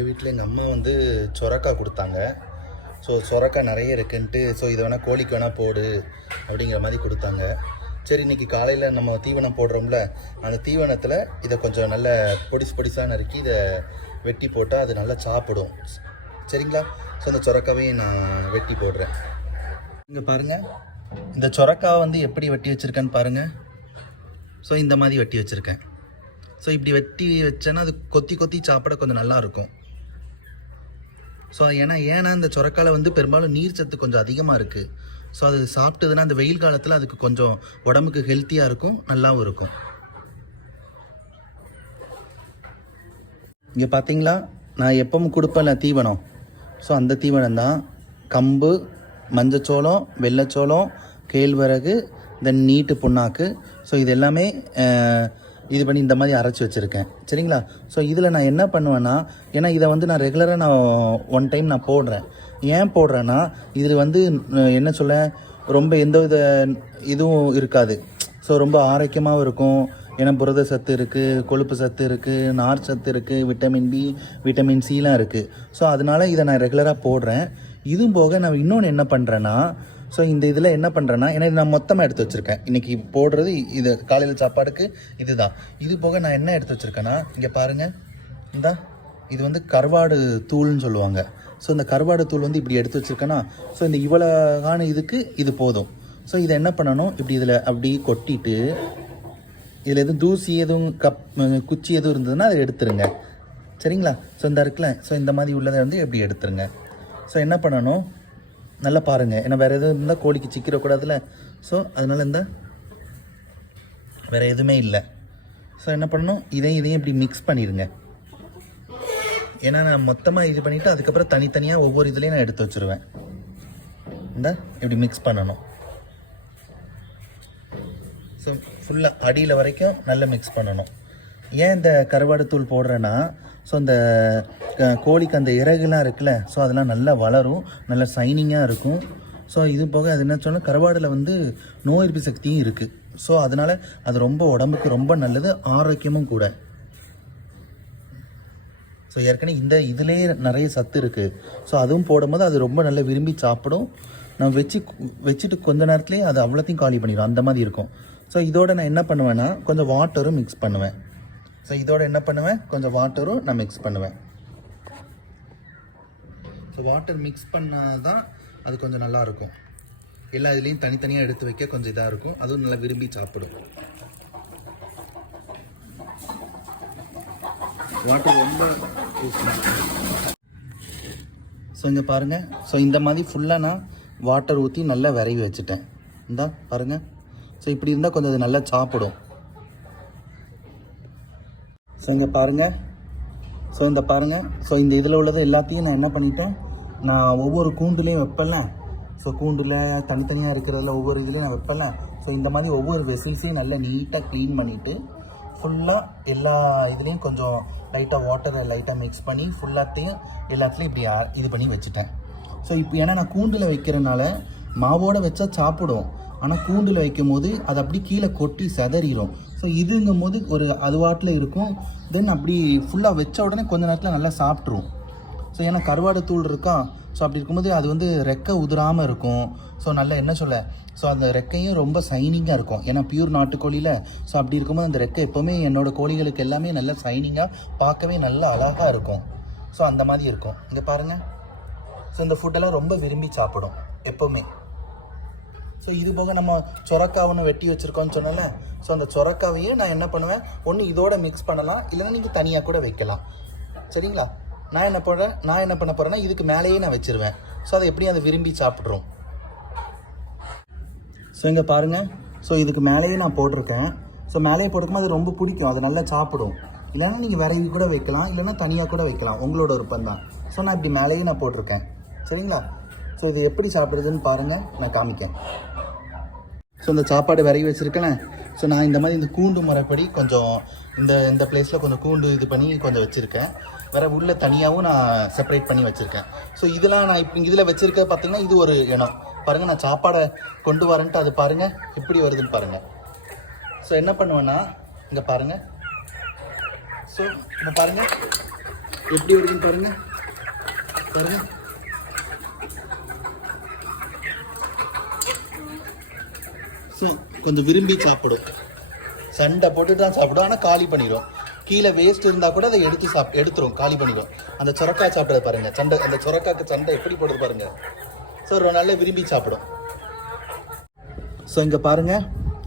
எங்கள் வீட்டில் எங்கள் அம்மா வந்து சொரக்காய் கொடுத்தாங்க. ஸோ சொரக்காய் நிறைய இருக்குன்ட்டு ஸோ இதை வேணால் கோழிக்கு வேணால் போடு அப்படிங்கிற மாதிரி கொடுத்தாங்க. சரி இன்னைக்கு காலையில் நம்ம தீவனம் போடுறோம்ல அந்த தீவனத்தில் இதை கொஞ்சம் நல்ல பொடிசு பொடிசாக நறுக்கி இதை வெட்டி போட்டால் அது நல்லா சாப்பிடும். சரிங்களா? ஸோ அந்த சொரக்காவையும் நான் வெட்டி போடுறேன். இங்கே பாருங்கள் இந்த சொரக்காவை வந்து எப்படி வெட்டி வச்சுருக்கேன்னு பாருங்கள் ஸோ இந்த மாதிரி வெட்டி வச்சுருக்கேன். ஸோ இப்படி வெட்டி வச்சேன்னா அது கொத்தி கொத்தி சாப்பிட கொஞ்சம் நல்லாயிருக்கும் ஸோ ஏன்னா ஏன்னா இந்த சுரக்காலை வந்து பெரும்பாலும் நீர் சத்து கொஞ்சம் அதிகமாக இருக்குது ஸோ அது சாப்பிட்டதுன்னா அந்த வெயில் காலத்தில் அதுக்கு கொஞ்சம் உடம்புக்கு ஹெல்த்தியாக இருக்கும் நல்லாவும் இருக்கும். இங்கே பார்த்தீங்களா நான் எப்பவும் கொடுப்பேன்ல தீவனம். ஸோ அந்த தீவனம் தான் கம்பு மஞ்சச்சோளம் வெள்ளைச்சோளம் கேழ்வரகு தென் நீட்டு புண்ணாக்கு. ஸோ இது எல்லாமே இது பண்ணி இந்த மாதிரி அரைச்சி வச்சுருக்கேன். சரிங்களா? ஸோ இதில் நான் என்ன பண்ணுவேன்னா ஏன்னா இதை வந்து நான் ரெகுலராக நான் ஒன் டைம் நான் போடுறேன். ஏன் போடுறேன்னா இது வந்து என்ன சொல்ல ரொம்ப எந்த வித இதுவும் இருக்காது. ஸோ ரொம்ப ஆரோக்கியமாகவும் இருக்கும். ஏன்னா புரத சத்து இருக்குது கொழுப்பு சத்து இருக்குது நார் சத்து இருக்குது விட்டமின் பி விட்டமின் சிலாம் இருக்குது ஸோ அதனால இதை நான் ரெகுலராக போடுறேன். இதுவும் போக நான் இன்னொன்று என்ன பண்ணுறேன்னா ஸோ இந்த இதில் என்ன பண்ணுறேன்னா ஏன்னா நான் மொத்தமாக எடுத்து வச்சுருக்கேன். இன்றைக்கி போடுறது இது காலையில் சாப்பாடுக்கு இதுதான். இது போக நான் என்ன எடுத்து வச்சுருக்கேன்னா இங்கே பாருங்கள் இந்தா இது வந்து கருவாடு தூள்னு சொல்லுவாங்க. ஸோ இந்த கருவாடு தூள் வந்து இப்படி எடுத்து வச்சுருக்கேன்னா ஸோ இந்த இவ்வளோகான இதுக்கு இது போதும். ஸோ இதை என்ன பண்ணணும்? இப்படி இதில் அப்படி கொட்டிட்டு இதில் எதுவும் தூசி எதுவும் கப் குச்சி எதுவும் இருந்ததுன்னா அதை எடுத்துருங்க. சரிங்களா? ஸோ இந்த இருக்குல்ல ஸோ இந்த மாதிரி உள்ளதை வந்து எப்படி எடுத்துருங்க. ஸோ என்ன பண்ணணும்? நல்லா பாருங்கள் ஏன்னா வேறு எதுவும் இருந்தால் கோழிக்கு சிக்கிடக்கூடாதுல ஸோ அதனால் இந்த வேறு எதுவுமே இல்லை. ஸோ என்ன பண்ணணும்? இதையும் இதையும் இப்படி மிக்ஸ் பண்ணிடுங்க. ஏன்னா நான் மொத்தமாக இது பண்ணிவிட்டு அதுக்கப்புறம் தனித்தனியாக ஒவ்வொரு இதுலேயும் நான் எடுத்து வச்சுருவேன். இந்த இப்படி மிக்ஸ் பண்ணணும். ஸோ ஃபுல்லாக அடியில் வரைக்கும் நல்லா மிக்ஸ் பண்ணணும். ஏன் இந்த கருவாடு தூள் போடுறேன்னா ஸோ அந்த கோழிக்கு அந்த இறகுலாம் இருக்குல்ல ஸோ அதெல்லாம் நல்லா வளரும் நல்லா சைனிங்காக இருக்கும். ஸோ இது போக அது என்ன சொன்னால் கருவாடில் வந்து நோய் எதிர்ப்பு சக்தியும் இருக்குது ஸோ அதனால் அது ரொம்ப உடம்புக்கு ரொம்ப நல்லது ஆரோக்கியமும் கூட. ஸோ ஏற்கனவே இந்த இதுலேயே நிறைய சத்து இருக்குது ஸோ அதுவும் போடும்போது அது ரொம்ப நல்லா விரும்பி சாப்பிடும். நான் வச்சு வச்சுட்டு கொஞ்ச நேரத்துலேயே அது அவ்வளோத்தையும் காலி பண்ணிடும். அந்த மாதிரி இருக்கும். ஸோ இதோட நான் என்ன பண்ணுவேன்னா கொஞ்சம் வாட்டரும் மிக்ஸ் பண்ணுவேன். ஸோ இதோட என்ன பண்ணுவேன்? கொஞ்சம் வாட்டரும் நான் மிக்ஸ் பண்ணுவேன். ஸோ வாட்டர் மிக்ஸ் பண்ணால் தான் அது கொஞ்சம் நல்லாயிருக்கும் எல்லா இதுலேயும் தனித்தனியாக எடுத்து வைக்க கொஞ்சம் இதாக இருக்கும். அதுவும் நல்லா விரும்பி சாப்பிடும். வாட்டர் ரொம்ப ஸோ இங்கே பாருங்கள் ஸோ இந்த மாதிரி ஃபுல்லாக நான் வாட்டர் ஊற்றி நல்லா விரைவி வச்சுட்டேன். இந்தா பாருங்கள் ஸோ இப்படி இருந்தால் கொஞ்சம் அது நல்லா சாப்பிடும். ஸோ இங்கே பாருங்கள் ஸோ இந்த பாருங்கள் ஸோ இந்த இதில் உள்ளது எல்லாத்தையும் நான் என்ன பண்ணிட்டேன்? நான் ஒவ்வொரு கூண்டுலேயும் வைப்பேன்ல. ஸோ கூண்டில் தனித்தனியாக இருக்கிறதுல ஒவ்வொரு இதுலேயும் நான் வைப்பேன்ல. ஸோ இந்த மாதிரி ஒவ்வொரு வெசில்ஸையும் நல்லா நீட்டாக க்ளீன் பண்ணிவிட்டு ஃபுல்லாக எல்லா இதுலேயும் கொஞ்சம் லைட்டாக வாட்டரை லைட்டாக மிக்ஸ் பண்ணி ஃபுல்லாத்தையும் எல்லாத்துலேயும் இப்படி இது பண்ணி வச்சுட்டேன். ஸோ இப்போ ஏன்னா நான் கூண்டில் வைக்கிறனால மாவோடு வச்சா சாப்பிடும். ஆனால் கூண்டில் வைக்கும் போது அது அப்படி கீழே கொட்டி செதறிடும் ஸோ இதுங்கும் போது ஒரு அதுவாட்டில் இருக்கும். தென் அப்படி ஃபுல்லாக வச்ச உடனே கொஞ்ச நேரத்தில் நல்லா சாப்பிட்ரும் ஸோ ஏன்னா கருவாடு தூள் இருக்கா? ஸோ அப்படி இருக்கும்போது அது வந்து ரெக்கை உதிராமல் இருக்கும். ஸோ நல்லா என்ன சொல்ல? ஸோ அந்த ரெக்கையும் ரொம்ப சைனிங்காக இருக்கும். ஏன்னா பியூர் நாட்டுக்கோழியில் ஸோ அப்படி இருக்கும்போது அந்த ரெக்கை எப்போவுமே என்னோட கோழிகளுக்கு எல்லாமே நல்லா சைனிங்காக பார்க்கவே நல்லா அழகாக இருக்கும். ஸோ அந்த மாதிரி இருக்கும். இங்கே பாருங்கள் ஸோ இந்த ஃபுட்டெல்லாம் ரொம்ப விரும்பி சாப்பிடும் எப்போவுமே. ஸோ இது போக நம்ம சொரக்காய் ஒன்று வெட்டி வச்சுருக்கோன்னு சொன்னல ஸோ அந்த சொரக்காவையும் நான் என்ன பண்ணுவேன்? ஒன்று இதோட மிக்ஸ் பண்ணலாம். இல்லைன்னா நீங்கள் தனியாக கூட வைக்கலாம். சரிங்களா? நான் என்ன பண்ணுறேன் நான் என்ன பண்ண போகிறேன்னா இதுக்கு மேலேயே நான் வச்சுருவேன். ஸோ அதை எப்படியும் அதை விரும்பி சாப்பிட்றோம். ஸோ இங்கே பாருங்கள் ஸோ இதுக்கு மேலேயே நான் போட்டிருக்கேன். ஸோ மேலேயே போட்டுக்கும்போது அது ரொம்ப பிடிக்கும். அது நல்லா சாப்பிடும். இல்லைன்னா நீங்கள் விரைவி கூட வைக்கலாம். இல்லைன்னா தனியாக கூட வைக்கலாம். உங்களோட விருப்பம் தான் ஸோ நான் இப்படி மேலேயே நான் போட்டிருக்கேன். சரிங்களா? ஸோ இது எப்படி சாப்பிடுறதுன்னு பாருங்கள் நான் காமிக்கேன் ஸோ இந்த சாப்பாடு விரைவி வச்சுருக்கேன். ஸோ நான் இந்த மாதிரி இந்த கூண்டு முறைப்படி கொஞ்சம் இந்த இந்த பிளேஸில் கொஞ்சம் கூண்டு இது பண்ணி கொஞ்சம் வச்சுருக்கேன். வேறு உள்ள தனியாகவும் நான் செப்பரேட் பண்ணி வச்சுருக்கேன். ஸோ இதெல்லாம் நான் இப்போ இதில் வச்சுருக்க பார்த்தீங்கன்னா இது ஒரு இடம். பாருங்கள் நான் சாப்பாடை கொண்டு வரேன்ட்டு அது பாருங்கள் எப்படி வருதுன்னு பாருங்கள் ஸோ என்ன பண்ணுவேன்னா இங்கே பாருங்கள் ஸோ இங்கே பாருங்கள் எப்படி வருதுன்னு பாருங்கள் பாருங்கள் ஸோ கொஞ்சம் விரும்பி சாப்பிடும் சண்டை போட்டு தான் சாப்பிடும். ஆனால் காலி பண்ணிடும் கீழே வேஸ்ட் இருந்தால் கூட அதை எடுத்து சாப் எடுத்துரும். காலி பண்ணிடும் அந்த சுரக்காய் சாப்பிட்றது பாருங்கள் சண்டை அந்த சொரக்காக்கு சண்டை எப்படி போடுறது பாருங்கள் ஸோ ரொம்ப நல்லா விரும்பி சாப்பிடும். ஸோ இங்கே பாருங்கள்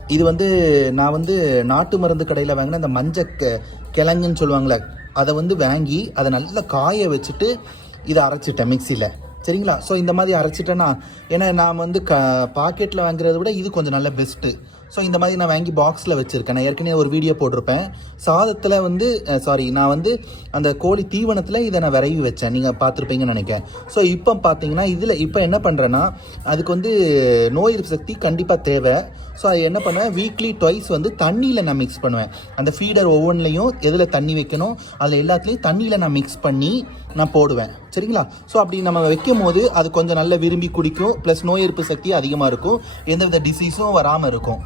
இது வந்து நான் வந்து நாட்டு மருந்து கடையில் வாங்கின அந்த மஞ்சள் கெ- கிழங்குன்னு சொல்லுவாங்களே அதை வந்து வாங்கி அதை நல்லா காய வச்சுட்டு இதை அரைச்சிட்டேன் மிக்சியில் சரிங்களா? ஸோ இந்த மாதிரி அரைச்சிட்டேன்னா ஏன்னா நான் வந்து க பாக்கெட்டில் வாங்குறத விட இது கொஞ்சம் நல்ல பெஸ்ட்டு ஸோ இந்த மாதிரி நான் வாங்கி பாக்ஸில் வச்சுருக்கேன். நான் ஏற்கனவே ஒரு வீடியோ போட்டிருப்பேன். சாதத்தில் வந்து சாரி நான் வந்து அந்த கோழி தீவனத்தில் இதை நான் விரைவி வச்சேன். நீங்கள் பார்த்துருப்பீங்கன்னு நினைக்கிறேன். ஸோ இப்போ பார்த்தீங்கன்னா இதில் இப்போ என்ன பண்ணுறேன்னா அதுக்கு வந்து நோய் எதிர்ப்பு சக்தி கண்டிப்பாக தேவை. ஸோ அது என்ன பண்ணுவேன்? வீக்லி ட்வைஸ் வந்து தண்ணியில் நான் மிக்ஸ் பண்ணுவேன். அந்த ஃபீடர் ஒவ்வொன்றிலையும் எதில் தண்ணி வைக்கணும் அதில் எல்லாத்துலேயும் தண்ணியில் நான் மிக்ஸ் பண்ணி நான் போடுவேன். சரிங்களா? ஸோ அப்படி நம்ம வைக்கும் போது அது கொஞ்சம் நல்லா விரும்பி குடிக்கும். ப்ளஸ் நோய் எதிர்ப்பு சக்தி அதிகமாக இருக்கும். எந்தவித டிசீஸும் வராமல் இருக்கும்.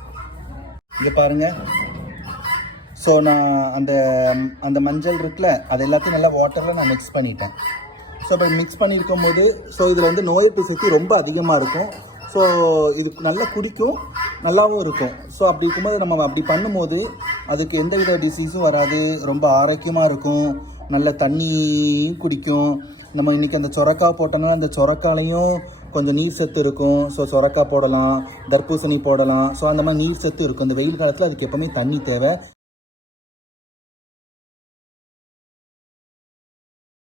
இங்கே பாருங்க. ஸோ நான் அந்த அந்த மஞ்சள் இருக்குல்ல அது எல்லாத்தையும் நல்லா வாட்டரில் நான் மிக்ஸ் பண்ணிட்டேன். ஸோ அப்போ மிக்ஸ் பண்ணியிருக்கும் போது ஸோ இதில் வந்து நோய் எதிர்ப்பு சக்தி ரொம்ப அதிகமாக இருக்கும். ஸோ இது நல்லா குடிக்கும். நல்லாவும் இருக்கும். ஸோ அப்படி இருக்கும்போது நம்ம அப்படி பண்ணும்போது அதுக்கு எந்த வித டிசீஸும் வராது. ரொம்ப ஆரோக்கியமாக இருக்கும். நல்ல தண்ணியும் குடிக்கும். நம்ம இன்றைக்கி அந்த சொரக்காய் போட்டோம்னா அந்த சொரக்காலையும் கொஞ்சம் நீர் சத்து இருக்கும். ஸோ சொரக்காய் போடலாம் தர்பூசணி போடலாம். ஸோ அந்த மாதிரி நீர் சத்து இருக்கும். இந்த வெயில் காலத்தில் அதுக்கு எப்போவுமே தண்ணி தேவை.